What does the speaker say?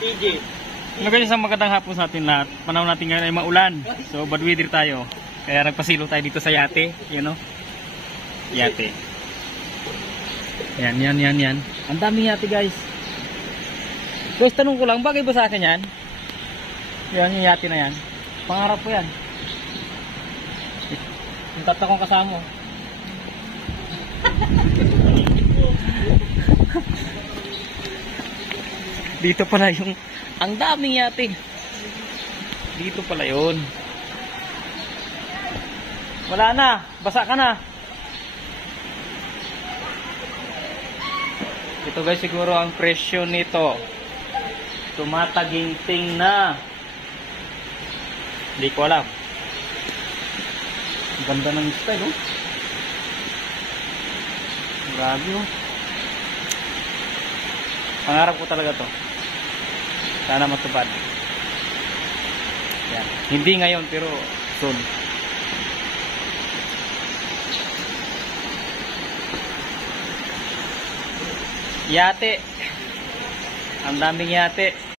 DJ. Ano guys, isang magandang hapon sa atin lahat. Panahon natin ngayon ay maulan. So bad weather tayo. Kaya nagpasilo tayo dito sa yate. You know? Yate. Yan. Ang daming yate guys. Guys, tanong ko lang, bagay ba sa akin yan? Yan, yung yate na yan. Pangarap ko yan. Yung tatlo kong kasama. Dito pala yung ang daming yate. Dito pala yun. Wala na, basa ka na. Ito guys, siguro ang presyo nito. Tumataginting na. Hindi ko alam. Ang ganda ng style, oh. Grabe, oh. Pangarap ko talaga to. Sana matupad. Yan. Hindi ngayon pero soon. Yate. Ang daming yate.